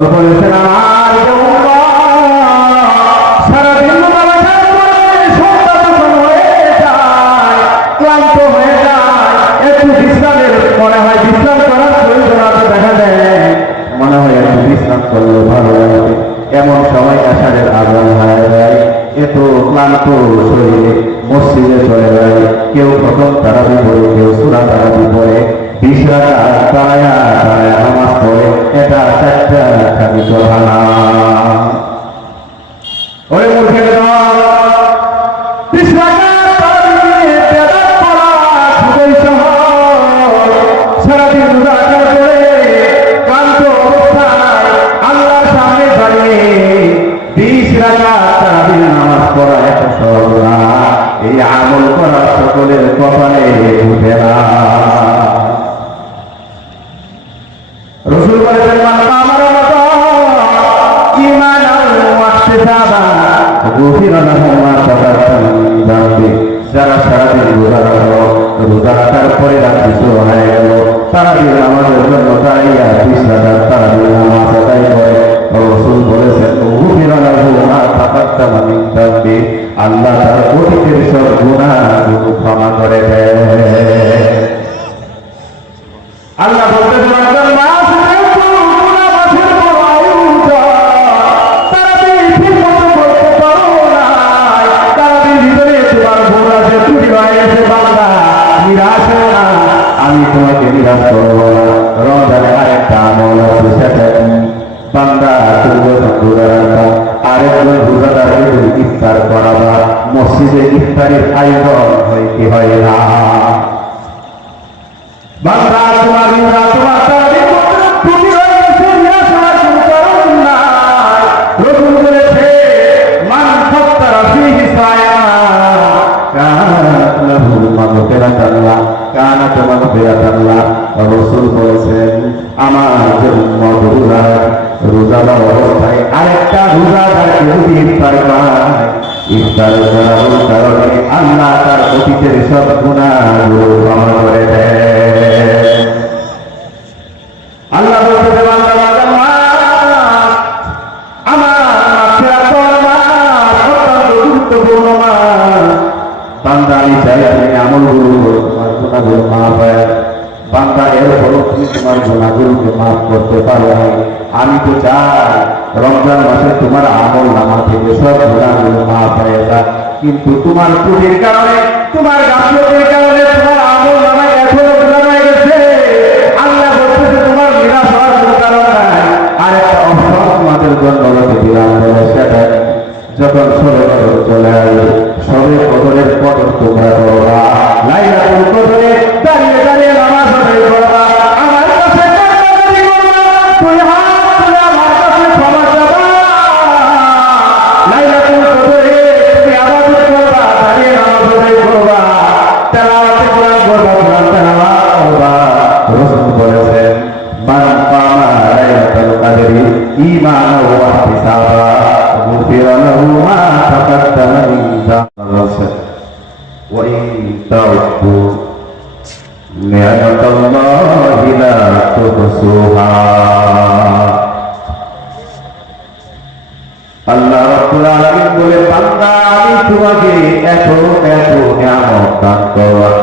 বলেছেন আমার সারাদিন ক্লান্ত হয়ে যায়, একটু বিশ্রামের মনে হয় বিশ্রাম করার প্রয়োজন আছে, দেখা যায় মনে হয় একটু বিশ্রাম করলে ভালো লাগবে। এমন সময় আশারের আজান হয়ে যায়, এত ক্লান্ত শরীরে মসজিদে চলে যায়। কেউ প্রথম তারাবি পড়ে, কেউ সূরা তারাবি পড়ে, 20 রাকাত দাঁড়ায়া দাঁড়ায়া নামাজ পড়ে। এটা 4টা খালি চলহানা। ওই মূর্খের দল 20 রাকাত তারাবি দিয়ে বেদাত পড়া খুবই সহজ। সারাদিন রোজা করে ক্লান্ত অবস্থায় আল্লাহর সামনে দাঁড়িয়ে 20 রাকাত তারাবির নামাজ পড়া এত সহজ না। এই আমল করা সকলের কপালে উঠে না। রাসূল বলেছেন মান কামার মতো ঈমানান ওয়া ইহতিসাবান গুফিরা লাহু মা তাকাদ্দাম মিন যামবি। যারা সারাদিন রোজা রাখলো, রোজা রাখার পরে রাত কিছু হয়ে গেল, তারাবির নামাজের জন্য দাঁড়িয়ে 20 রাকাত তারাবির নামাজ আদায় করে, রাসূল বলেছেন গুফিরা লাহু মা তাকাদ্দাম মিন যামবি। আল্লাহ তার অতীতের সব গুনাহগুলো ক্ষমা করে দেয়। আল্লাহ বলতেছেন আমি তোমাকে নিরাশ করবো না। রমজানে আরেকটা আমল আছে, সেটা কি? বান্দা তুমি রোজা রাখবা, আরেকজন রোজাদারকে তুমি ইফতার করাবা। মসজিদে ইফতারের আয়োজন হয় কি হয় না? বান্দা তোমার রোজা তোমার তারাবি তুমি রয়েছে নিরাশ হওয়ার কোনো কারণ নাই। রাসূল বলেছে মান ফাত্তারা ফীহি সায়ামা কানাত লাহু মাগফিরাতাল্লাহ কানাত মাগফিরাতাল্লাহ। রাসূল বলেছেন আমার জন্য রোজা অবস্থায় আরেকটা রোজাদারকে যদি ইফতার করায়, ইফতার করার কারণে আল্লাহ তার অতীতের সব গুনাহগুলো ক্ষমা করে দেয়। আল্লাহ বলতে আমার অত্যন্ত গুরুত্বপূর্ণ মাস। বান্দা আমি চাই আপনি আমলগুলো তোমার গুনাহগুলো মাফ হয়। বান্দা এরপরও তুমি তোমার গুনাহগুলোকে মাফ করতে পারো। আমি তো চাই রমজান মাসে তোমার আমল নামা থেকে সব গুনাহগুলো মাফ হয়ে যায়, কিন্তু তোমার ত্রুটির কারণে, তোমার গাফিলতির কারণে তোমার আমল নামায় এখনো গুনাহ রয়ে গেছে। আল্লাহ বলতেছে তোমার নিরাশ হওয়ার কোনো কারণ নাই। আর একটা অপশন তোমাদের জন্য দিলাম, সেটা যখন সবে কদর চলে আসবে, সবে কদরের কদর তোমরা করবা, লাইলাতুল কদরে দাঁড়িয়ে দাঁড়িয়ে নামাজ আদায় করবা। আমার কাছে কান্নাকাটি করবা, তুই হাত তুলে আমার কাছে ক্ষমা চাবা। লাইলাতুল কদরে তুমি ইবাদত করবা, দাঁড়িয়ে নামাজ আদায় করবা, তেলাওয়াতে কোরআন করবা, কোরআন তেলাওয়াত করবা। রাসূল বলেছেন মান কামা লাইলাতুল কদরি ঈমানান ওয়া ইহতিসাবান গুফিরা লাহু মা তাকাদ্দামা মিন যামবি ওয়া ইন তাউদ্দু নি'মাতাল্লাহি লা তুহসুহা। আল্লাহ রাব্বুল আলামিন বলে বান্দা আমি তোমাকে এত এত নিয়ামত দান করলাম,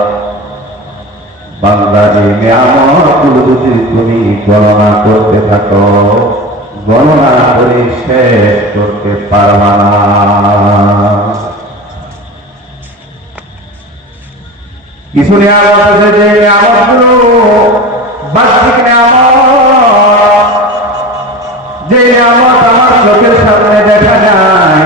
বান্দা এই নিয়ামতগুলো যদি তুমি গণনা করতে থাকো, গণনা করে শেষ করতে পারবা না। কিছু নিয়ামত আছে যে নিয়ামতগুলো বাহ্যিক নিয়ামত, যে নিয়ামত আমার চোখের সামনে দেখা যায়।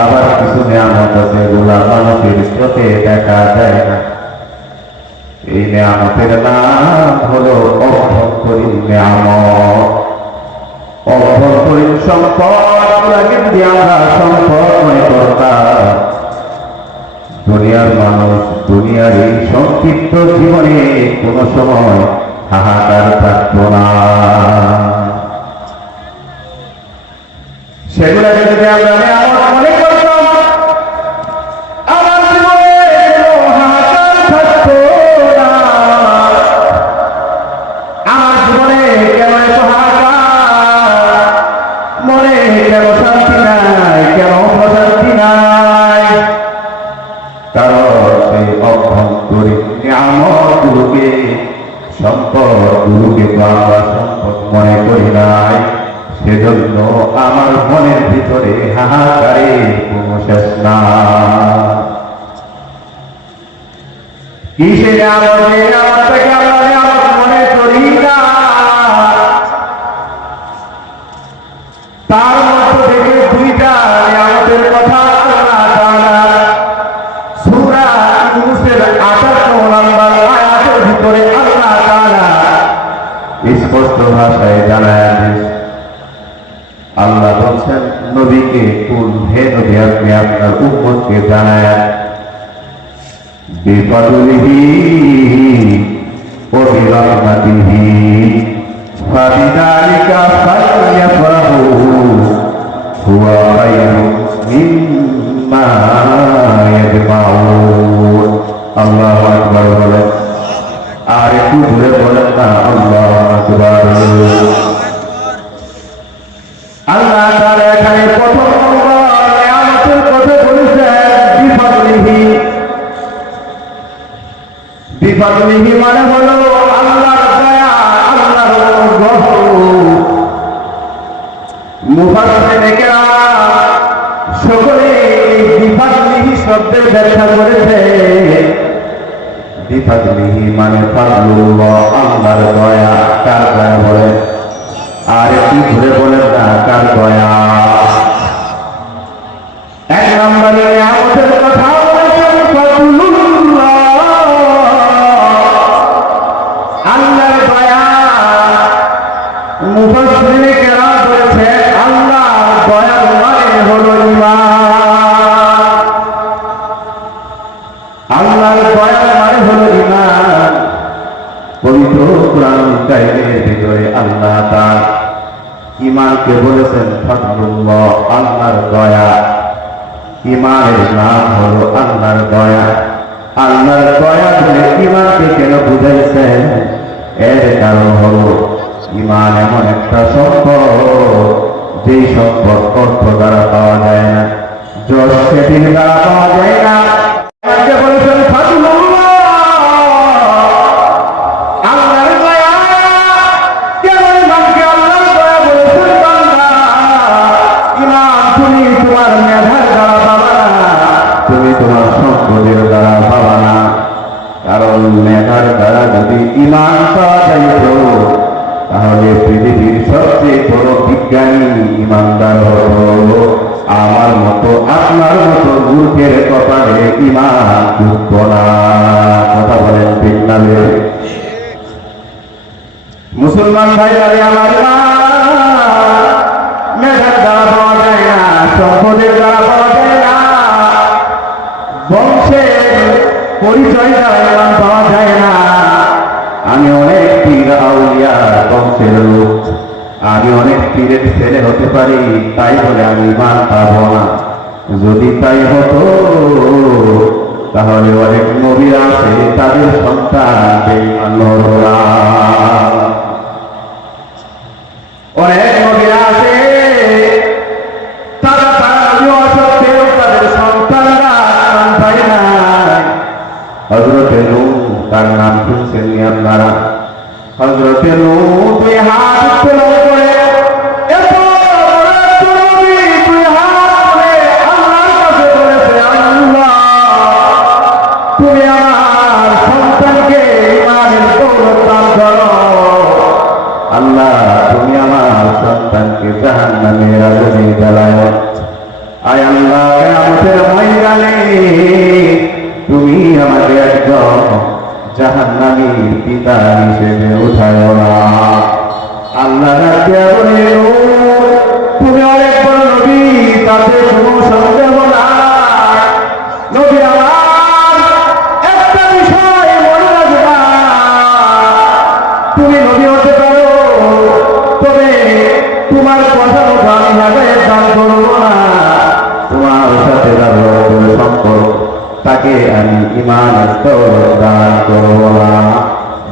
আবার কিছু নিয়ামত আছে যেগুলো মানুষের চোখে দেখা যায় না। এই নিয়ামতের নাম হলো অভ্যন্তরীণ নিয়ামত। অভ্যন্তরীণ সম্পদ যদি আমরা সম্পদ মনে করতাম, দুনিয়ার মানুষ দুনিয়ার এই সংক্ষিপ্ত জীবনে কোন সময় হাহাকার থাকত না। সেগুলোকে যদি আমরা নিয়ামত মনে করতাম, আমার জীবনে কোনো হাহাকার থাকত না। আমার জীবনে কেন এত হাহাকার? সেজন্য আমার মনের ভিতরে হাহাকারের কোনো শেষ না। কিসের আমাদের আমারটাকে আল্লাহ আমার মনে করি না, তার মধ্য থেকে দুইটা আমাদের কথা আল্লাহ তাআলা সূরা ইউনূসের 58 নম্বর আয়াতের ভিতরে আল্লাহ তাআলা স্পষ্ট ভাষায় জানায়। আল্লাহ বলছেন নবীকে, কুল হে নবী আপনি আপনার উম্মতকে জানায় বিফাদলিহি ওয়া বিরাহমাতিহি ফাবিযালিকা ফালইফরাহু হুয়া খায়রুম মিম্মা ইয়াজমাউন। আল্লাহু আকবার বলেন, আর একটু জোরে বলেন না আল্লাহু আকবার। আল্লাহ তাআলা এখানে প্রথম নিয়ামতের কথা বলেছেন বিফাদলিহি। বিফাদলিহি মানে হলো আল্লাহর দয়া, আল্লাহর অনুগ্রহ। মুফাসসিরিনে কেরাম সকলে বিফাদলিহি শব্দের ব্যাখ্যা করেছে। বিফাদলিহি মানে ফাদলুল্লাহ, আল্লাহর দয়া। কার দয়া বলেন? আর একটু ঘুরে বলেন না কার দয়া? এক নম্বরে আমাদের কথা বলেছেন ফাদলুল্লাহ, আল্লাহর দয়া। মুফাসসিরিনে কেরাম বলেছে আল্লাহর দয়ার মানে হলো ঈমান। আল্লাহর দয়ার মানে হলো ঈমান। পবিত্র কুরআন কারীমের ভিতরে আল্লাহ তাআলা ঈমানকে বলেছেন ফাদলুল্লাহ, আল্লাহর দয়া। ঈমানের নাম হলো আল্লাহর দয়া। আল্লাহর দয়া বলে ঈমানকে কেন বুঝাইছেন? এর কারণ হলো ঈমান এমন একটা সম্পদ, যেই সম্পদ অর্থ দ্বারা পাওয়া যায় না, যশ খ্যাতির দ্বারা পাওয়া যায় না। ঈমানকে বলেছেন ফাদলুল্লাহ, আল্লাহর দয়া। কেন ঈমানকে আল্লাহর দয়া বলেছেন? বান্দা, ঈমান তুমি তোমার মেধার দ্বারা পাবা না, তুমি তোমার সম্পদের দ্বারা পাবা না। কারণ মেধার দ্বারা যদি ঈমান পাওয়া যাইত, তাহলে পৃথিবীর সবচেয়ে বড় বিজ্ঞানী ঈমানদার হতো। আমার মতো আপনার মতো মূর্খের কপালে ঈমান যুক্ত না। কথা বলেন ঠিক না? মুসলমান ভাইরা আমার, মেধার দ্বারা পাওয়া যায় না, সম্পদের দ্বারা পাওয়া যায় না, বংশের পরিচয় দ্বারা ঈমান পাওয়া যায় না। আমি অনেক পীর আউলিয়ার বংশের লোক, আমি অনেক পীরের ছেলে হতে পারি, তাই বলে আমি ঈমান পাবো না। যদি তাই হতো তাহলে অনেক নবী আছে, তাদের সন্তান বেঈমান হতো না। অনেক নবী আছে তারা নবী হওয়া সত্ত্বেও তাদের সন্তানরা ঈমান পায় না। হযরতে নূহ, তার নাম শুনছেন আপনারা? হযরতে নূহ দুই হাত উত্তোলন করে এত বড় একটা নবী, দুই হাত তুলে আল্লাহর কাছে বলেছে, আল্লাহ তুমি আমার সন্তানকে ঈমানের দৌলত দান করো। আল্লাহ তুমি আমার সন্তানকে জাহান্নামের আগুনে জ্বালাও। আয় আল্লাহ, কিয়ামতের ময়দানে তুমি আমাকে একজন জাহান্নামীর পিতা হিসেবে উঠায় না। আল্লাহ রাব্বুল আলামিন, তুমি অনেক বড় নবী, তাতে কোনো সন্দেহ নাই। নবী আমার একটা বিষয় মনে রাখবা, তুমি নবী হতে পারো, তবে তোমার কথা মতো আমি হেদায়েত দান করবো না। তোমার সাথে যার সম্পর্ক, তাকে আমি ঈমানের দৌলত দান করব না।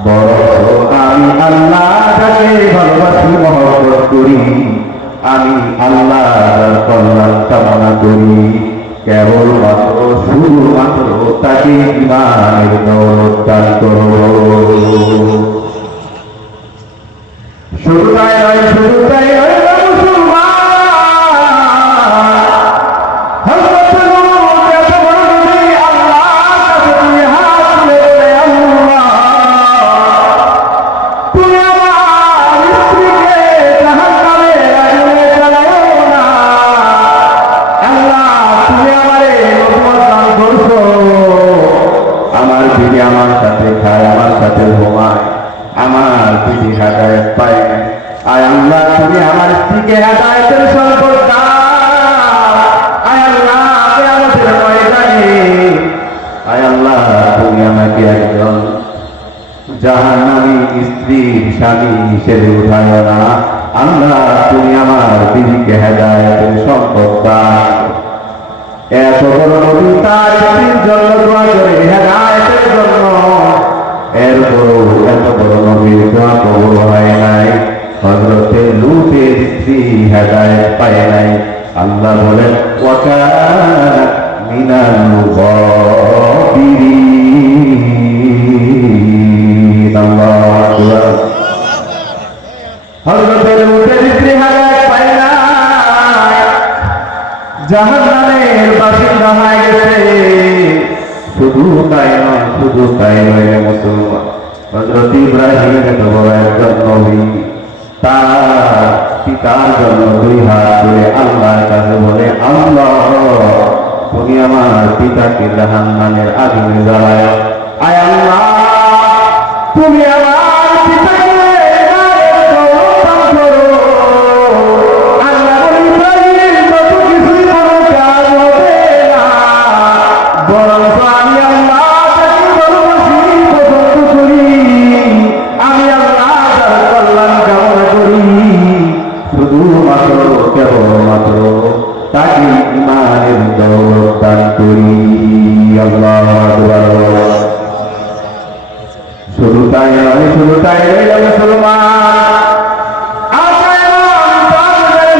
বরং আমি আল্লাহকে ভালোবাসি, মহব্বত করি, আমি আল্লাহর কল্যাণ কামনা করি। কেবলমাত্র শুধুমাত্র তাকে ঈমানের দৌলত দান করব। শুধু তাই নয়, শুধু তাই নয়, তুমি আমার স্ত্রীকে হেদায়েতের সম্পদ দাও। আয় আল্লাহ কিয়ামতের ময়দানে আয় আল্লাহ তুমি আমাকে একজন জাহান্নামী স্ত্রীর স্বামী হিসেবে উঠায় না। আল্লাহ তুমি আমার বিবিকে হেদায়েতের সম্পদ দাও। এত বড় নবী তার স্ত্রীর জন্য দোয়া করে হেদায়েতের জন্য, এরপরও এত বড় নবীর দোয়া কবুল হয় নাই। হযরতে লূতের স্ত্রী হেদায়েত পায় নাই। আল্লাহ বলেন ওয়াকানা মিনাল মুগাফিরিন। আল্লাহু আকবার। হযরতে লূতের স্ত্রী হেদায়েত পায় নাই, জাহান্নামের বাসিন্দা হয়ে গেছে। শুধু তাই নয়, শুধু তাই নয় মুসলমান, হযরত ইব্রাহিম এত বড় একজন নবী, তার পিতার জন্য দুই হাত তুলে আল্লাহর কাছে বলে আল্লাহ তুমি আমার পিতাকে জাহান্নামের আগুনে জ্বালায়। আয় আল্লাহ তুমি আমার পিতাকে কেবলমাত্র তাকে ইমানের দৌলত দান করি। আল্লাহু আকবার। শুধু তাই নয়, শুধু তাই নয় মুসলমান,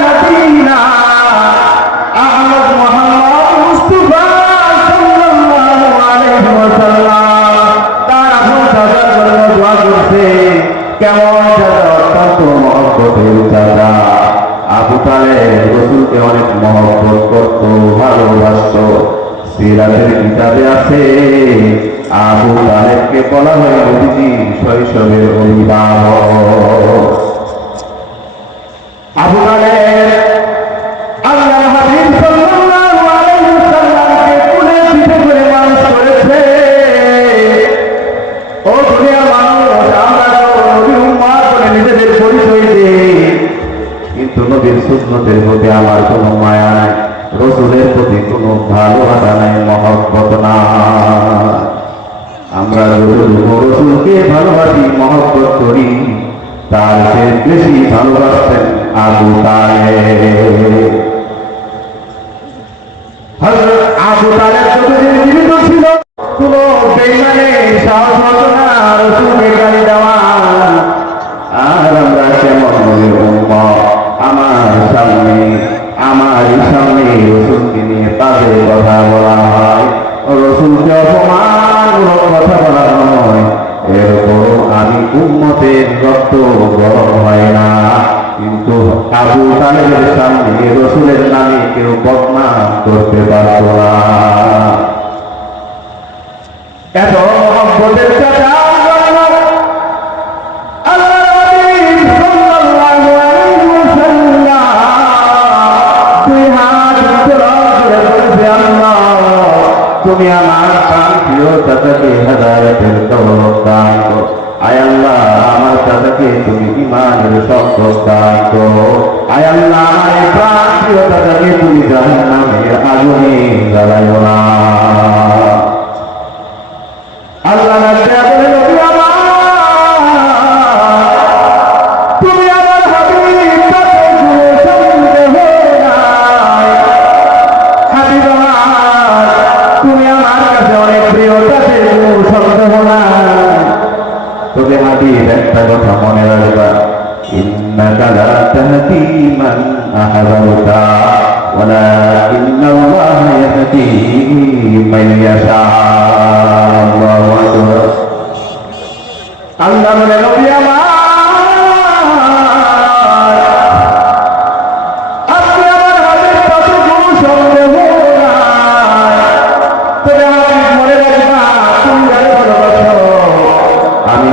মদিনা আহমদ মুহাম্মদ মুস্তাফা সাল্লাল্লাহু আলাইহি ওয়াসাল্লাম তার আপন চাচার জন্য দোয়া করছে। কেমন চাচা? অত্যন্ত মহব্বতের চাচা। আবু তালেব রাসূলকে অনেক মহব্বত করত, ভালোবাসত। সিরাতের কিতাবে আছে আবু তালেবকে বলা হয় নবীজির শৈশবের অভিভাবক। আবু তালেব আল্লাহর হাবিব সাল্লাল্লাহু আলাইহি ওয়াসাল্লামকে কোলে পিঠে করে মানুষ করেছে। ও দুনিয়ার মানুষ, আমরা নবীর উম্মত বলে নিজেদের পরিচয় দিই, কিন্তু নবীর সুন্নতের প্রতি আমার কোনো মায়া নাই, রাসূলের প্রতি কোনো ভালোবাসা নাই, মহব্বত না। আমরা রাসূলকে ভালোবাসি, মহব্বত করি, তার চেয়ে বেশি ভালোবাসতেন আবু তালেব। হযরত আবু তালেব যতদিন জীবিত ছিল কোনো বেঈমানের সাহস হতো না রাসূলকে গালি দেওয়া। আর আমরা কেমন নবীর উম্মত, আমার সামনে রাসূলকে নিয়ে তাদের কথা বলা হয়, রাসূলকে অপমানমূলক কথা বলা হয়। এরপর আমি উম্মতের রক্ত গরম হয় না, কিন্তু আবু তালেবের সামনে রাসূলের নামে কেউ বদনাম করতে পারত না। এত মহব্বতের চাচা তুমি আমার প্রিয় চাচাকে হেদায়েতের দৌলত দান করো। আয় আল্লাহ আমার চাচাকে তুমি ঈমানের সম্পদ দান করো। আয় আল্লাহ আমার প্রিয় চাচাকে তুমি জাহান্নামের আগুনে জ্বালাইও না। আল্লাহ তুমি আমার হাবিব তুমি আমার কাছে অনেক প্রিয়, কাছে সন্দেহ না। তবে হাবিব একটা কথা মনে রাখবা, ইন্নাকা লা তাহদি মান আহবাবতা ওয়ালাকিন্নাল্লাহা ইয়াহদি মান ইয়াশা। আল্লাহু আকবার। আল্লাহ বলে নবী আমার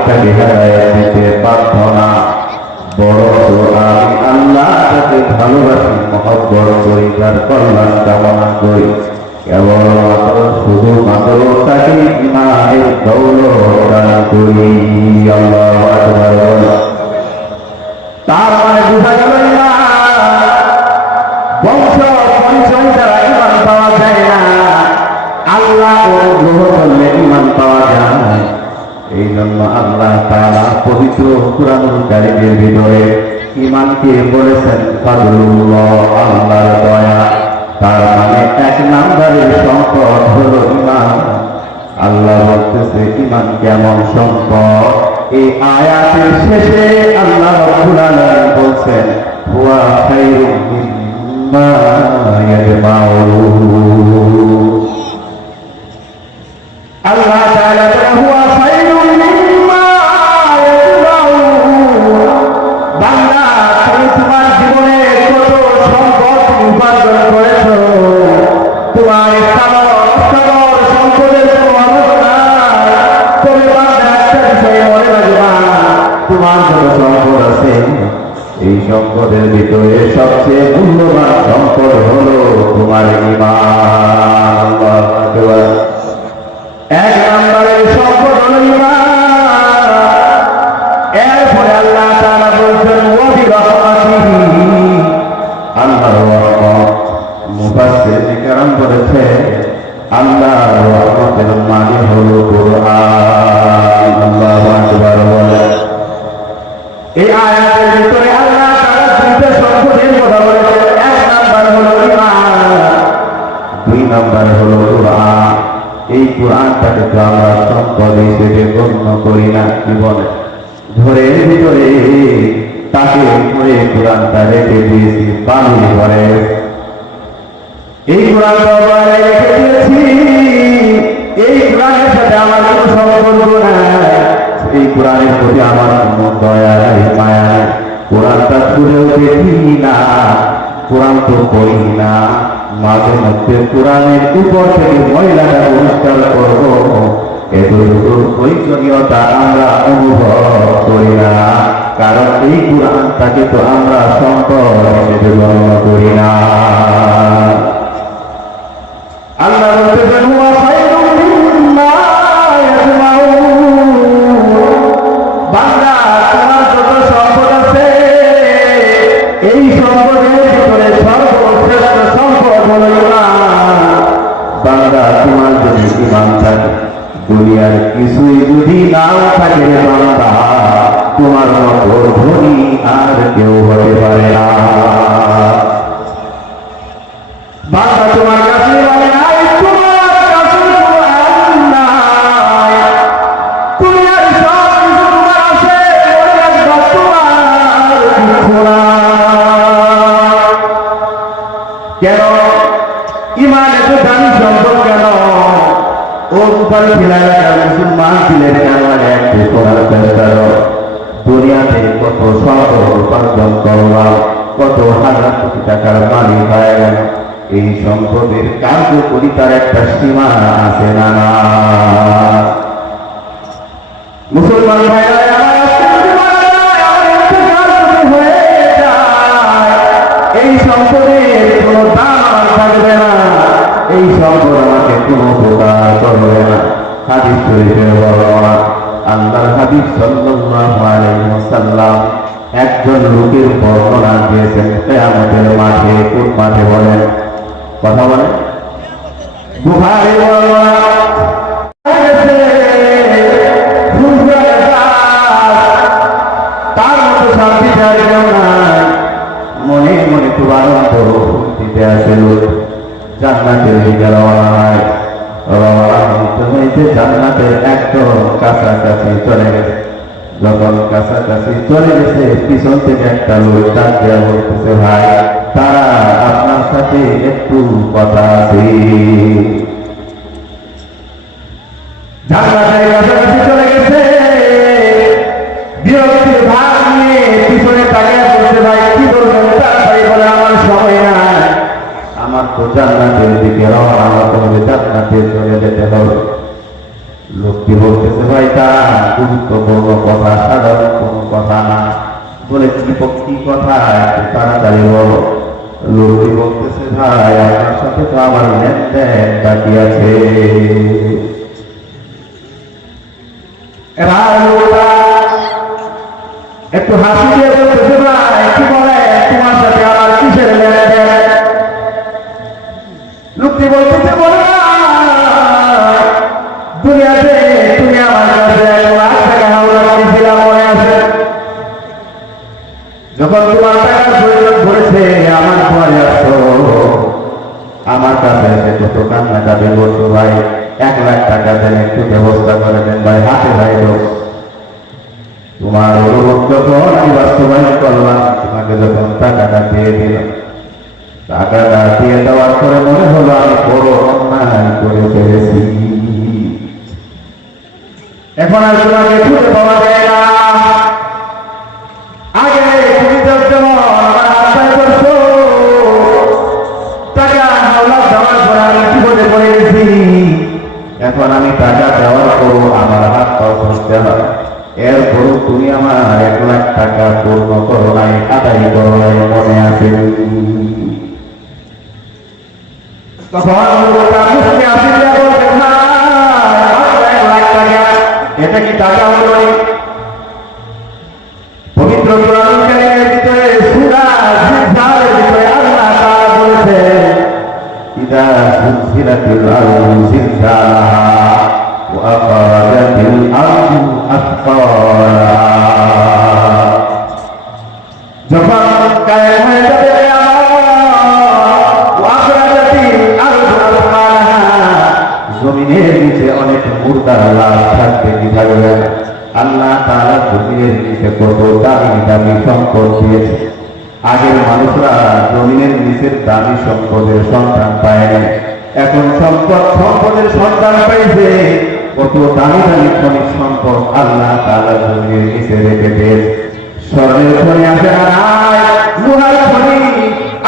তাকে হেদায়েত দিতে পারত না, বরং আমি আল্লাহ তাকে ভালোবাসি, মহব্বত করি, তার কল্যাণ কামনা করি। কেবলমাত্র শুধুমাত্র তাকে ঈমানের দৌলত দান করি। আল্লাহু আকবার। তার মানে বোঝা গেল না বংশ পরিচয় দ্বারা ইমান পাওয়া যায় না, আল্লাহ অনুগ্রহ করলে ইমান পাওয়া যায়। এই জন্য আল্লাহ তাআলা পবিত্র কুরআনুল কারীমের ভিতরে ইমানকে বলেছেন ফাদলুল্লাহ, আল্লাহর দয়া। তার মানে এক নম্বরের সম্পদ হলো ইমান। আল্লাহ বলতেছে ইমান কেমন সম্পদ। এই আয়াতের শেষে আল্লাহ রাব্বুল আলামিন বলছেন হুয়া খায়রুম মিম্মা ইয়াজমাউন। আল্লাহ তাআলা বলেন হুয়া খায়রুম মিম্মা ইয়াজমাউন। বান্দা তুমি তোমার জীবনে কত সম্পদ উপার্জন করেছো, তোমার সম্পদের কোনো অভাব নাই। তবে বান্দা একটা বিষয়ে মনে রাখবা, তোমার যত সম্পদ আছে এই সম্পদের ভিতরে সবচেয়ে মূল্যবান সম্পদ হলো তোমার ঈমান। আল্লাহু আকবার। এক নম্বরের সম্পদ হলো ঈমান। এরপরে আল্লাহ তাআলা বলছেন ওয়া বিরহমাতিহি, আল্লাহর রহমত। মুফাসসিরিন কেরাম বলেছে আল্লাহর রহমতের মানে হলো কুরআন। আল্লাহু আকবার বলে। এই আয়াতের ভিতরে আল্লাহ তাআলা দুইটা সম্পদের কথা বলেছেন। এক নাম্বার হলো ঈমান, দুই নাম্বার হলো কুরআন। এই কুরআনটাকে তো আমরা সম্পদ হিসেবে গণ্য করি না। কি বলে ঘরের ভিতরে তাকে করে কোরআনটা রেখে দিয়েছি বাণী ঘরে। এই কোরআনটা রেখে দিয়েছি, এই কোরআনের সাথে আমার কোনো সম্পর্ক নাই, এই কোরআনের প্রতি আমার কোনো দয়া নাই, মায়া নাই। কোরআনটা ছুঁড়েও দেখি না, কোরআন তো পড়ি না। মাঝে মধ্যে কোরআনের উপর থেকে ময়লাটা পরিষ্কার করবো, এতটুকু প্রয়োজনীয়তা আমরা অনুভব করি না, কারণ এই কোরআনটাকে তো আমরা সম্পদ হিসেবে গণ্য করি না। আল্লাহ বলতেছেন হুয়া খায়রুম মিম্মা ইয়াজমাউন। বান্দা তোমার যত সম্পদ আছে এই সম্পদের ভিতরে সর্বশ্রেষ্ঠ সম্পদ হলো ঈমান। বান্দা তোমার যদি ঈমান থাকে, দুনিয়ার কিছুই যদি নাও থাকে বান্দা, তোমার মতো ধনী আর কেউ হতে পারে না। বান্দা তোমার কাছে বলে নাই, তোমার কাছে কুরআন নাই, দুনিয়ার সব কিছু তোমার আছে, মনে রাখবা তোমার কিছু নাই। কেন ঈমান এত দামি সম্পদ কেন? ও কুফার ছিলেন মুসলমান ছিলেন একটু করার চেষ্টা করো। দুনিয়াতে কত সম্পদ উপার্জন করলাম, কত হাজার কোটি টাকার মালিক হয়ে গেল, এই সম্পদের কার্যকরিতার একটা সীমা আছে না? মুসলমান ভাইরা এই সম্পদের কোনো দাম থাকবে না, এই সম্পদ আমাকে কোনো উপকার করবে না। হাদিস শরীফের বর্ণনা, আল্লাহর হাবিব সাল্লাল্লাহু আলাইহি ওয়াসাল্লাম একজন লোকের বর্ণনা দিয়েছেন কিয়ামতের মাঠে। কোন মাঠে বলেন? কথা বলে বুখারী বর্ণনা। তার মতো শান্তি চাই কেউ নাই, মনে মনে খুব আনন্দ দিতে আসে লোক, জান্নাতের দিকে রওনা হয়। জান্নাতের একদম কাছাকাছি চলে গেছে। যখন কাছাকাছি চলে গেছে, পিছন থেকে একটা লোক ডাক দেওয়া বলতেছে ভাই, তারা আপনার সাথে একটু কথা আছে। জান্নাতের কাছাকাছি চলে গেছে, বিরক্তির ভাগ নিয়ে পিছনে তাকিয়ে বলতে ভাই কি বলবেন? তাড়াতাড়ি বলে আমার সময় নাই, আমার তো জান্নাতের দিকে রওনা হতে হবে, জান্নাতে চলে যেতে হবে। লোকটি বলতেছে ভাই তারা গুরুত্বপূর্ণ কথা, সাধারণ কোনো কথা না। বলে কি কথা একটু তাড়াতাড়ি বলো। লোকটি বলতেছে ভাই আমার সাথে তো আমার লেনদেন বাকি আছে। একটু হাসি দিয়ে বলতেছে ভাই কত কান্না কাঁদে বলতো ভাই 1 লাখ টাকা দেন, একটু ব্যবস্থা করে দেন ভাই, হাতে ভাই লোক। তোমার অনুরোধ যখন আমি বাস্তবায়ন করলাম, তোমাকে যখন টাকাটা দিয়ে দিলাম, টাকাটা দিয়ে দেওয়ার পরে মনে হলো আমি বড় অন্যায় করে ফেলেছি। এখন আর তোমাকে খুঁজে পাওয়া যায় না। আগে তুমি যখন আমার আশায় করছো, টাকা হাওলা দেওয়ার পরে আমি বিপদে পড়ে গেছি। এখন আমি টাকা দেওয়ার পর আমার হাত পাও ধরতে হয়, এরপরও তুমি আমার 1 লাখ টাকা পূর্ণ করো নাই, আদায় করো নাই, মনে আছে? তখন এটা কি টাকা হলো? পবিত্র কোরআন কারীমের ভিতরে সূরা জিলজালের ভিতরে আল্লাহ তাআলা বলেছেন, ইদা সুলসিলাতিল আরদু জিলজালাহা ওয়া আখরাজাতিল আরদু আসকালাহা। যখন কায়েম হয়ে যাবে জমিনের নিচে অনেক মুর্দার লাশ থাকবে, কি থাকবে? আল্লাহ তাআলা জমিনের নিচে কত দামি দামি সম্পদ দিয়েছে। আগের মানুষরা জমিনের নিচের দামি সম্পদের সন্তান পায় না, এখন সম্পদের সন্তান পাইছে। কত দামি দামি খনিজ সম্পদ আল্লাহ তাআলা জমিনের নিচে রেখে দিয়েছে। স্বর্ণের খনি আছে না নাই, লোহার খনি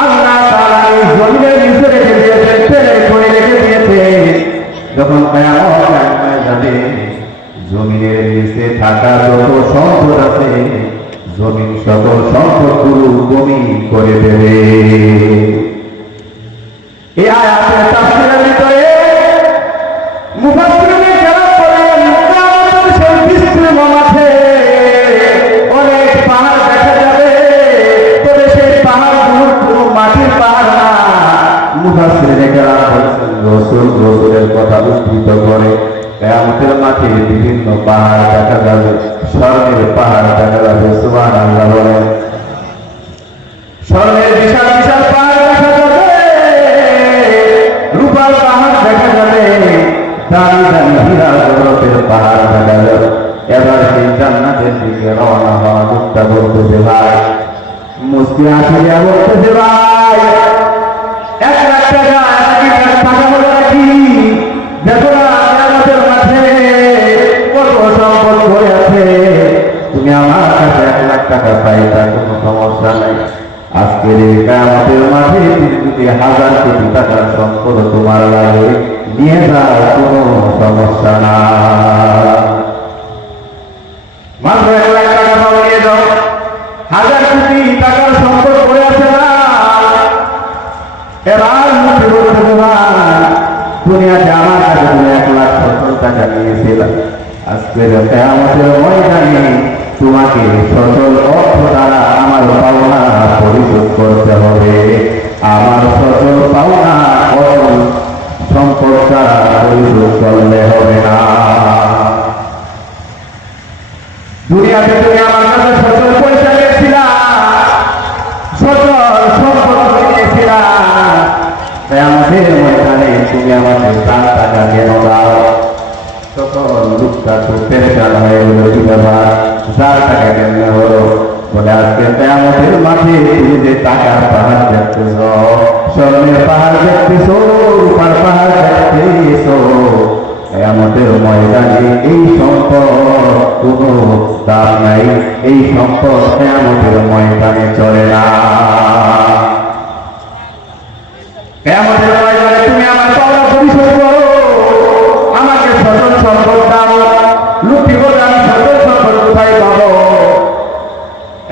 আল্লাহ তাআলা এই জমিনের নিচে রেখে দিয়েছে, তেলের খনি রেখে দিয়েছে। যখন কিয়ামত হয়ে যাবে, জমিনের নিচে থাকা যত সম্পদ আছে, জমিন সকল সম্পদগুলো বমি করে দেবে। এই আয়াতের তাফসীরের ভিতরে মুফাসসিরিনে কেরাম বলেন, কিয়ামতের সেই বিস্তীর্ণ মাঠে অনেক পাহাড় দেখা যাবে, তবে সেই পাহাড়গুলো কোনো মাটির পাহাড় না। মুফাসসিরিনে কেরাম বলেছেন, রাসূলের কথা উদ্ধৃত করে কিয়ামতের মাঠে বিভিন্ন পাহাড় দেখা যাবে, স্বর্ণের পাহাড় দেখা যাবে। সুবহানাল্লাহ বলেন। স্বর্ণের বিশাল বিশাল পাহাড় দেখা যাবে, রূপার পাহাড় দেখা যাবে, দামি দামি হীরা জহরতের পাহাড় দেখা যাবে। এবার সেই জান্নাতের দিকে রওনা হওয়া লোকটা বলতেছে, ভাই মুস্কি আসিয়া বলতেছে, ভাই 1 লাখ টাকা টাকা হলো নাকি? দেখো না কিয়ামতের মাঠে কত সম্পদ পড়ে আছে, তুমি আমার কাছে 1 লাখ টাকা পাইতা, কোনো সমস্যা নাই। আজকের এই কিয়ামতের মাঠে যদি 1000 কোটি টাকার সম্পদ তোমার লাগে, নিয়ে যাও, কোনো সমস্যা না। মাত্র 1 লাখ টাকা পাও, নিয়ে যাও। 1000 কোটি টাকার সম্পদ পড়ে আছে না, এবার মুখে বলতে তোমার দুনিয়াতে আমার কাছে তুমি 1,70,000 টাকা নিয়েছিলাম, আজকের কিয়ামতের ময়দানে তোমাকে সচল অর্থ দ্বারা আমার পাওনা পরিশোধ করতে হবে। আমার সচল পাওনা অচল সম্পদ দ্বারা পরিশোধ করলে হবে না। দুনিয়াতে তুমি আমার কাছে সচল পয়সা নিয়েছিলা, সচল সম্পদ নিয়েছিলা, কিয়ামতের ময়দানে তুমি আমাকে প্রাণ টাকা কেন দাও? তখন লোকটা তো পেরেশান হয়ে গেল, কি ব্যাপার, যার টাকা কেমনে হলো? বলে আজকে কিয়ামতের মাঠে তুমি যে টাকার পাহাড় দেখতেছ, স্বর্ণের পাহাড় দেখতেছ, রূপার পাহাড় দেখতেছ, কিয়ামতের ময়দানে এই সম্পদ কোনো দাম নাই, এই সম্পদ কিয়ামতের ময়দানে চলে না। কিয়ামতের ময়দানে তুমি আমার পাওনা পরিশোধ করো, আমাকে সচল সম্পদ দাও। লোকটি বলে, আমি সচল সম্পদ কোথায় পাবো?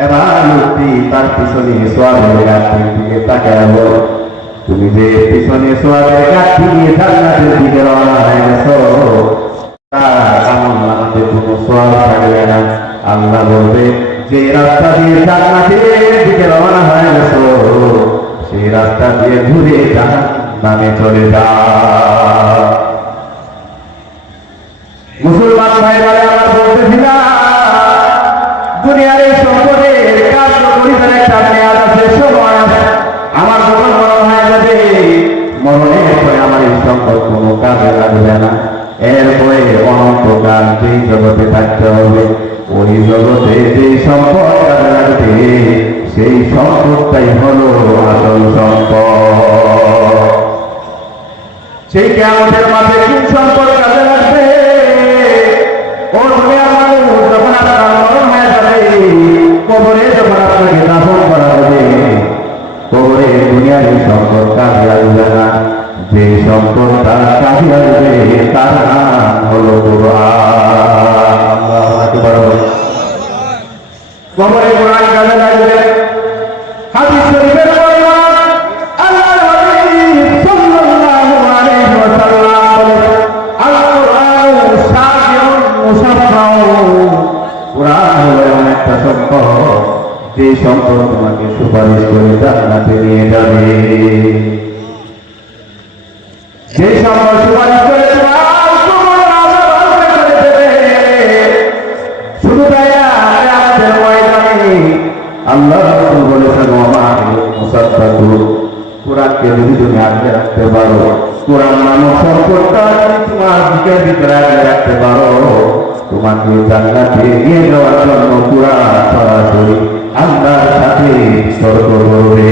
এবার লোকটি তার পিছনে সোয়াবের গাছটির দিকে তাকায় বল, তুমি যে পিছনে সোয়াবের গাছটি নিয়ে জান্নাতের দিকে রওনা হয়ে গেছো, তার আমল নামাতে কোনো সোয়াব থাকবে না। আল্লাহ বলবে, যে রাস্তা দিয়ে জান্নাতের দিকে রওনা হয়ে গেছো, সেই রাস্তা দিয়ে ঘুরে জাহান্নামে চলে যা। মুসলমান ভাইরা আমার বলতেছিলাম, দুনিয়ার এই সম্পদের কার্যকরিতার একটা মেয়াদ আছে, সময় আছে। আমার যখন মরণ হয়ে যাবে, মরণের পরে আমার এই সম্পদটাই হলো আসল সম্পদ। সেই কিয়ামতের মাঠে কোন সম্পদ কাজে লাগবে? ও দুনিয়ার মানুষ, যখন আপনার মরণ হয়ে যাবে, কবরে যখন আপনাকে দাফন করা হবে, কবরে দুনিয়ার এই সম্পদ কাজে লাগবে না। যে সম্পদটা কাজে লাগবে তার নাম হলো কুরআন। আল্লাহু আকবার। কবরে কোরআন কাজে লাগবে। হাদিস শরীফের বর্ণনা, আল্লাহর হাবিব সাল্লাল্লাহু আলাইহি ওয়াসাল্লাম বলেন, আল কুরআন শাফিউন মুশাফফাউন। কুরআন হলো এমন একটা সম্পদ, যে সম্পদ তোমাকে সুপারিশ করে জান্নাতে নিয়ে যাবে। যে সম্পদ সুপারিশ করে তোমার কবরের আযাব হালকা করে দেবে। শুধু তাই না, কিয়ামতের ময়দানে আল্লাহ রাসূল বলেছেন, ওমা মুসাদ্দাকু, কুরআনকে যদি তুমি আগলে রাখতে পারো, কুরআন নামক সম্পদটা তোমার বুকের ভিতরে আগলে রাখতে পারো, তোমাকে জান্নাতে নিয়ে যাওয়ার জন্য কুরআন সরাসরি আল্লাহর সাথে তর্ক করবে।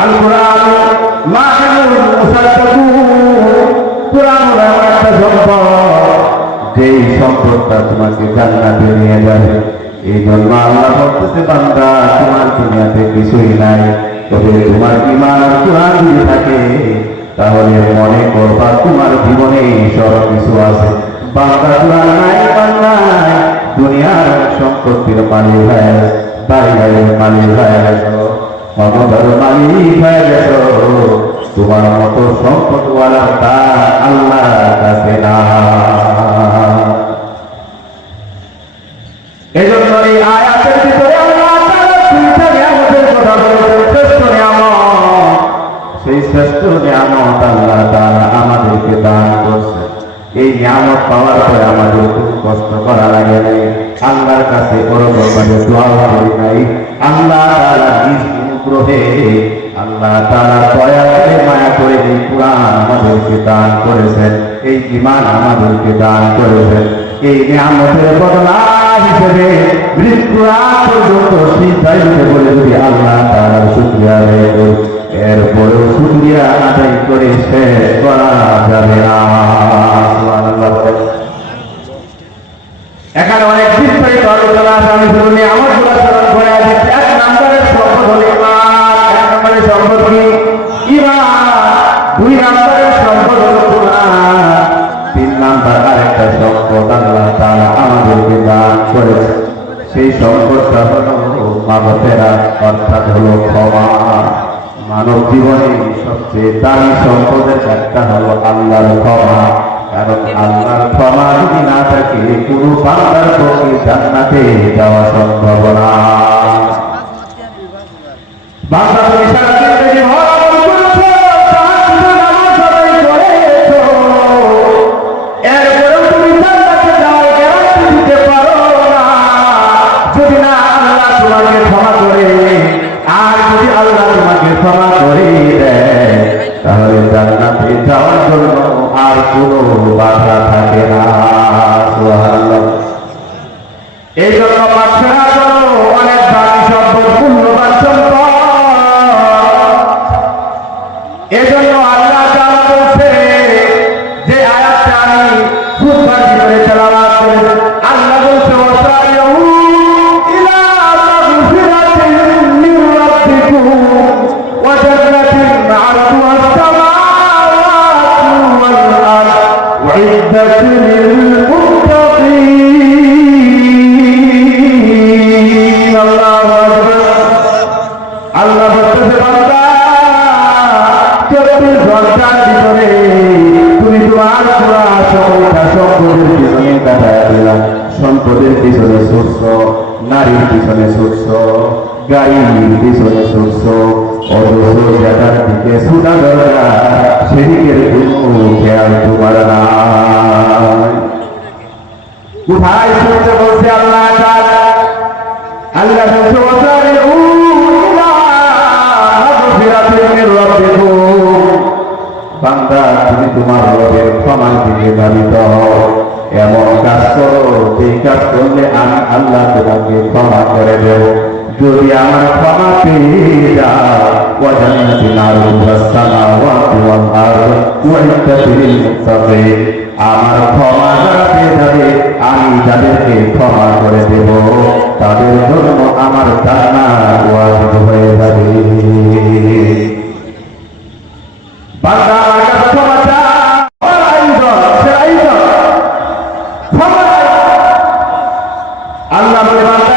আল কুরআন মা'নুল মুসাদ্দাকু, কুরআন হলো এমন একটা সম্পদ, যেই সম্পদটা তোমাকে জান্নাতে নিয়ে যাবে। এই জন্য আল্লাহ বলতেছে, বান্দা তোমার দুনিয়াতে কিছুই নাই, তবে তোমার ঈমান আর কুরআন যদি থাকে, তাহলে মনে করবা তোমার জীবনে সব কিছু আছে। বান্দা কুরআন নাই, ঈমান নাই, দুনিয়ার সম্পত্তির মালিক হয়ে, বাড়ি গাড়ির মালিক হয়ে গেছো, ক্ষমতার মালিক হয়ে গেছো, তোমার মতো সম্পদওয়ালা তা আল্লাহর কাছে না। এজন্য এই আয়াতের ভিতরে আল্লাহ তাআলা দুইটা নিয়ামতের কথা বলেছেন। শ্রেষ্ঠ নিয়ামত, সেই শ্রেষ্ঠ নিয়ামত আল্লাহ তাআলা আমাদেরকে দান করছে। এই নিয়ামত পাওয়ার পরে আমাদের কোনো কষ্ট করা লাগে নাই, আল্লাহর কাছে বড়ভাবে দোয়া করি নাই। আল্লাহ তাআলা নিজ অনুগ্রহে, আল্লাহ তাআলা দয়া করে মায়া করে এই কুরআন আমাদেরকে দান করেছেন, এই ঈমান আমাদেরকে দান করেছেন। এই নিয়ামতের বদলা হিসেবে মৃত্যু আগ পর্যন্ত সিজদায় বলে যদি আল্লাহ তাআলার শুকরিয়া আদায় করি, এরপরেও শুকরিয়া আদায় করে শেষ করা যাবে না। সুবহানাল্লাহ। এখানে অনেক বিস্তারিত আলোচনা আছে, আমি শুধু নিয়ামতগুলো স্মরণ করে দিচ্ছি। এক নম্বরের সম্পদ হলো ঈমান। এক নম্বরের সম্পদ কি? ঈমান। দুই নম্বরের সম্পদ হলো কুরআন। তিন নাম্বার আরেকটা সম্পদ আল্লাহ তাআলা আমাদেরকে দান করেছে, সেই সম্পদটা হলো মাগফিরাত, অর্থাৎ হলো ক্ষমা। মানব জীবনে সবচেয়ে দামি সম্পদের একটা হলো আল্লাহর ক্ষমা। কারণ আল্লাহর ক্ষমা যদি না থাকে, কোনো বান্দার পক্ষে জান্নাতে যাওয়া সম্ভব না। বান্দা তুমি সারাদিন যদি ভালো আমল করেছো, তাহাজ্জুদের নামাজ আদায় করেছো, এরপরেও তুমি জান্নাতে যাওয়ার গ্যারান্টি দিতে পারো না। যদি না আল্লাহ তোমাকে ক্ষমা করে, আর যদি আল্লাহ তোমাকে ক্ষমা করে দেয়, তাহলে জান্নাতে যাওয়ার জন্য আর কোনো বাধা থাকে না। সুবহানাল্লাহ। এই জন্য মাগফিরাত হলো অনেক দামি সম্পদ, মূল্যবান সম্পদ। এজন্য আল্লাহ তাআলা বলছে, যে আয়াতটা আমি খুতবার ভিতরে তেলাওয়াত করেছি, আল্লাহ বলছে, ওয়াসারিউ ইলা মাগফিরাতিন মির রাব্বিকুম ওয়া জান্নাতিন আরদুহা আস-সামাওয়াতু ওয়াল আরদ উইদ্দাত লিল মুত্তাকিন। আল্লাহু আকবার। আল্লাহ বলতেছে, বান্দা 24 ঘন্টার ভিতরে তুমি তোমার পুরা সময়টা সম্পদের পিছনে কাটায় দিলাম। সম্পদের পিছনে ছুটছ, নারীর পিছনে ছুটছ, গাড়ির পিছনে ছুটছ, অথচ যেটার দিকে ছুটা দরকার সেদিকের কোনো খেয়াল তোমার নাই। কোথায় ছুটতে বলছে আল্লাহ তাআলা? আল্লাহ বলছে, ওয়াসারিউ ইলা মাগফিরাতিন মির রাব্বিকুম। বান্দা তুমি তোমার রবের ক্ষমার দিকে ধাবিত হও। এমন কাজ করো যে কাজ করলে আমি আল্লাহ তোমাকে ক্ষমা করে দেব। যদি আমার ক্ষমা পেয়ে যাও ওয়াজান্নাতিন আরদুহাস সামাওয়াতু ওয়াল আরদ উইদ্দাত লিল মুত্তাকিন, আমার ক্ষমা যারা পেয়ে যাবে আমি যাদেরকে ক্ষমা করে দেব তাদের জন্য আমার জান্নাত ওয়াজিব হয়ে যাবে। বান্দা আমার কাছে ক্ষমা চাও, আল্লাহ বলে বান্দা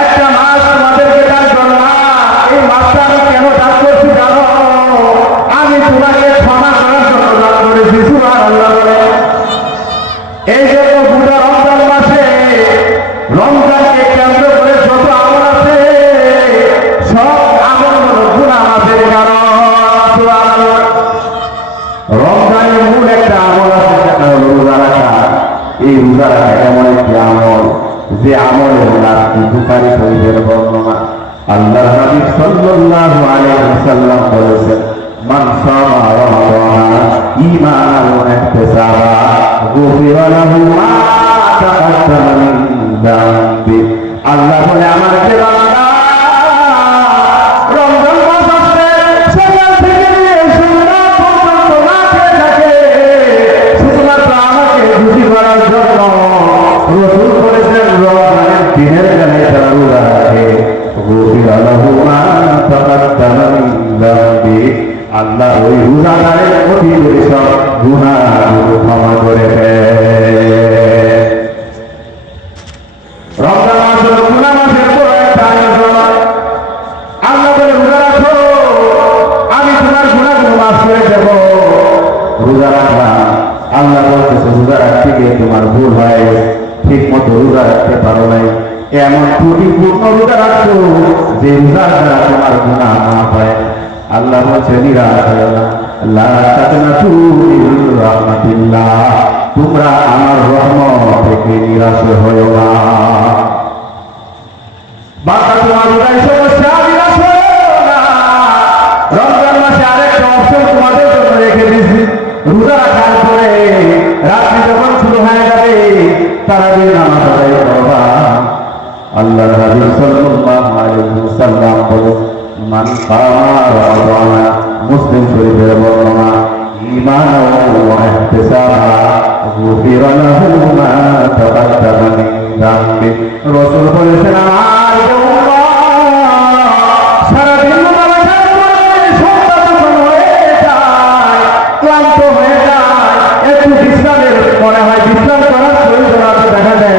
একটা মাস তোমাদেরকে ডাকবো না, এই মাসটা আমি কেন ডাক করছি জানো? আমি তোমাকে ক্ষমা করার জন্য ডাক করেছি। সুবহানাল্লাহ বলে এই জন্য পুরো রমজান মাসে রমজানকে কেন্দ্র করে যত আমল আছে সব আমলগুলো গুনাহ মাফের কারণ। সুবহানাল্লাহ। রমজানের মূল একটা আমল আছে, সেটা হলো রোজা রাখা। এই রোজা রাখা এমন একটি আমল যে আমলের নামটি বুখারী শরীফের বর্ণনা। আল্লাহর নবী সাল্লাল্লাহু আলাইহি ওয়াসাল্লাম বলেছেন, মান সামা রমাদান ঈমানান ওয়া ইহতিসাবা গুফিরা লাহু মা তাকাদ্দামা মিন যামবি। আল্লাহ বলে আমার যে বান্দা রমজান মাস আসছে সকাল থেকে নিয়ে সন্ধ্যা পর্যন্ত না খেয়ে থাকে শুধুমাত্র আমাকে খুশি করার জন্য, রাসূল বলেছেন রমজানের দিনের বেলায় যারা রোজা রাখে গুফিরা লাহু মা তাকাদ্দামা মিন যামবি, আল্লাহ ওই রোজাদারের অতি সব গুনাহগুলো ক্ষমা করে দেয়। রমজান মাস হলো গুনাহ মাসের বড় একটা আয়োজন। আল্লাহ বলে রোজা রাখো আমি তোমার গুনাহগুলো মাফ করে দেব। রোজা রাখলাম, আল্লাহ বলতেছে রোজা রাখতে গিয়ে তোমার ভুল হয়, ঠিক মতো রোজা রাখতে পারো নাই, এমন ত্রুটিপূর্ণ রোজা রাখছো যে রোজার দ্বারা তোমার গুনাহ মাফ হয়। আল্লাহ বলছে নিরাশ হয়ো না, লা তাকনাতু মিন রাহমাতিল্লাহ, তোমরা আমার রহমত থেকে নিরাশ হয়ো না। বাবা তোমার রোজার সমস্যা, নিরাশ হয়ো না। রমজান মাসে আরেকটা অপশন তোমাদের জন্য রেখে দিয়েছি। রোজা রাখার পরে রাত্রি যখন শুরু হয়ে যাবে তারাবির নামাজ আদায় করবা। আল্লাহ নবী সাল্লাল্লাহু আলাইহি ওয়াসাল্লাম বলেন, মান কামা রমাদান, মুসলিম শরীফের বর্ণনা, ঈমানান ওয়া ইহতিসাবা গুফিরা লাহু মা তাকাদ্দামা মিন যামবি। রাসূল বলেছেন আমার উম্মাহ সারা দিন নামাজের পরে সন্ধ্যা যখন হয়ে যায় ক্লান্ত হয়ে যায়, একটু বিশ্রামের মনে হয় বিশ্রাম করার প্রয়োজন আছে, দেখা যায়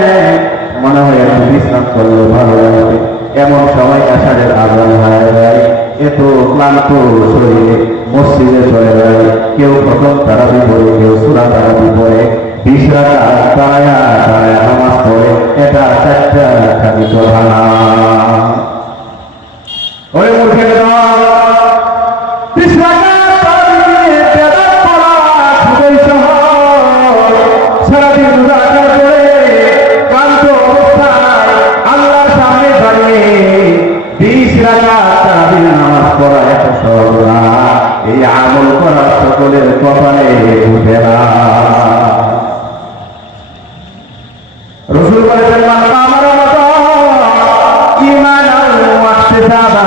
মনে হয় একটু বিশ্রাম করলে ভালো লাগবে, এমন সময় আশারের আজান হয়ে যায়, এত ক্লান্ত শরীরে মসজিদে চলে যায়। কেউ প্রথম তারাবি পড়ে, কেউ সূরা তারাবি পড়ে, 20 রাকাত দাঁড়ায়া দাঁড়ায়া নামাজ পড়ে, এটা 4টা খাদিত ভাঙা। ওই মূর্খের দল 20 রাকাত তারাবি তেলাওয়াত করা খুবই সহজ। সারাদিন রোজা রাখার পরে ক্লান্ত অবস্থায় আল্লাহর সামনে দাঁড়িয়ে 20 রাকাত তারাবির নামাজ পড়া এত সহজ না, এই আমল করা সকলের কপালে উঠে না। রাসূল বলেছেন মান কামা রমাদান ঈমানান ওয়া ইহতিসাবা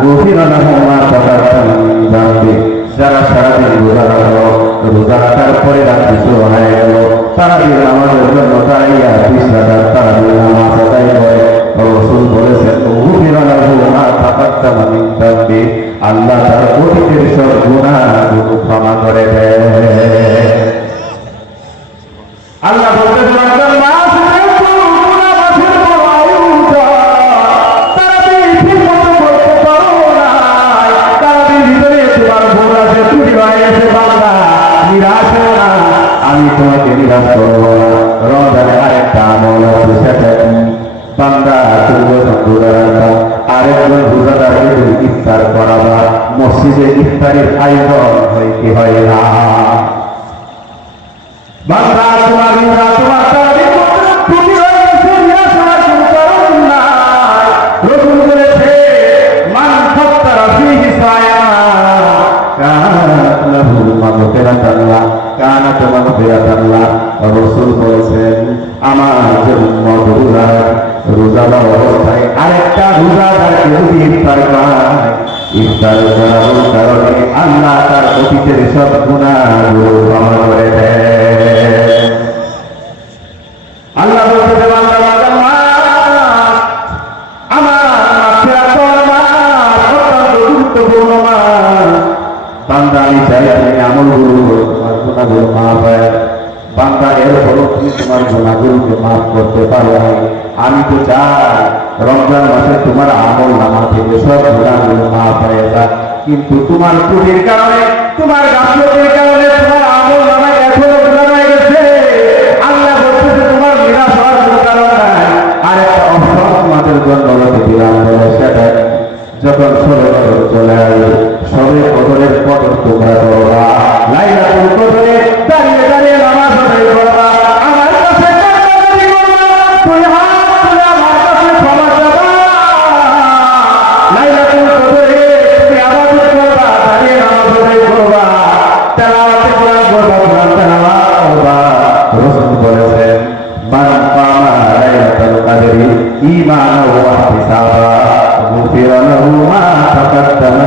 গুফিরা লাহু মা তাকাদ্দামা মিন যামবি। যারা সারাদিন রোজা রাখলো, রোজা রাখার পরে রাত্রি শুরু হয়ে গেল, তারাবির নামাজের জন্য দাঁড়িয়ে 20 রাকাত তারাবির নামাজ আদায় করে, রাসূল বলেছেন গুফিরা লাহু মা তাকাদ্দামা মিন যামবি, আল্লাহ তার অতীতের সব গুনাহগুলো ক্ষমা করে দেয়। আল্লাহ বলতেছেন রমজান মাস গুনাহ মাফের বড় আয়োজন। তারাবি ঠিকমতো করতে পারো না, তারাবির ভিতরে তোমার ভুল আছে, ত্রুটি হয়ে গেছে, বান্দা নিরাশ হয়ো না, আমি তোমাকে নিরাশ করব না। রমজানে আরেকটা আমল আছে, সেটা কি? বান্দা তুমি যখন রোজা রাখবা আরেকজন রোজাদারকে তুমি ইফতার করাবা, মসজিদে ইফতারের আয়োজন হয় কি হয় না? বান্দা তোমার রোজা তোমার তারাবি ত্রুটি হয়ে গেছে, নিরাশ হওয়ার কোনো কারণ নাই। রাসূল বলেছে মান ফাত্তারা ফীহি সায়ামা কানাত লাহু আমার যে উম্মত রোজা অবস্থায় আরেকটা রোজাদারকে যদি ইফতার করায়, ইফতার করার কারণে আল্লাহ তার অতীতের সব গুনাহগুলো ক্ষমা করে দেয়। আল্লাহ বলতে বান্দা বান্দা আমার মাগফিরাত অত্যন্ত গুরুত্বপূর্ণ বান্দা, আমি চাই তুমি আমলগুলো তোমার গুনাহগুলো মাফ হয়। বান্দা এরপরও তুমি তোমার গুনাহগুলোকে মাফ করতে পারো না। আমি তো চাই রমজান মাসে তোমার আমল নামা থেকে সব গুনাহগুলো মাফ হয়ে যায়, কিন্তু তোমার ত্রুটির কারণে, তোমার গাফলতির কারণে তোমার আমল নামায় এখনো গুনাহ হয়ে গেছে। আল্লাহ বলতেছে তোমার নিরাশ হওয়ার কোনো কারণ নাই। আর একটা অসৎ মাসের জন্য বিরাম হলো, সেটা যখন সবে কদর চলে আসবে, সবে কদরের কদর তোমরা করবা, লাইলাতুল কদরে দাঁড়িয়ে দাঁড়িয়ে নামাজ আদায় করবা, আমার কাছে কান্নাকাটি করবা, তুই হাত তুলে আমার কাছে ক্ষমা চাবা। লাইলাতুল কদরে তুমি ইবাদত করবা, দাঁড়িয়ে নামাজ আদায় করবা, তেলাওয়াতে কোরআন করবা, কোরআন তেলাওয়াত করবা। রাসূল বলেছেন, মান কামা লাইলাতুল কদরি ঈমানান ওয়া ইহতিসাবা গুফিরা লাহু মা তাকাদ্দামা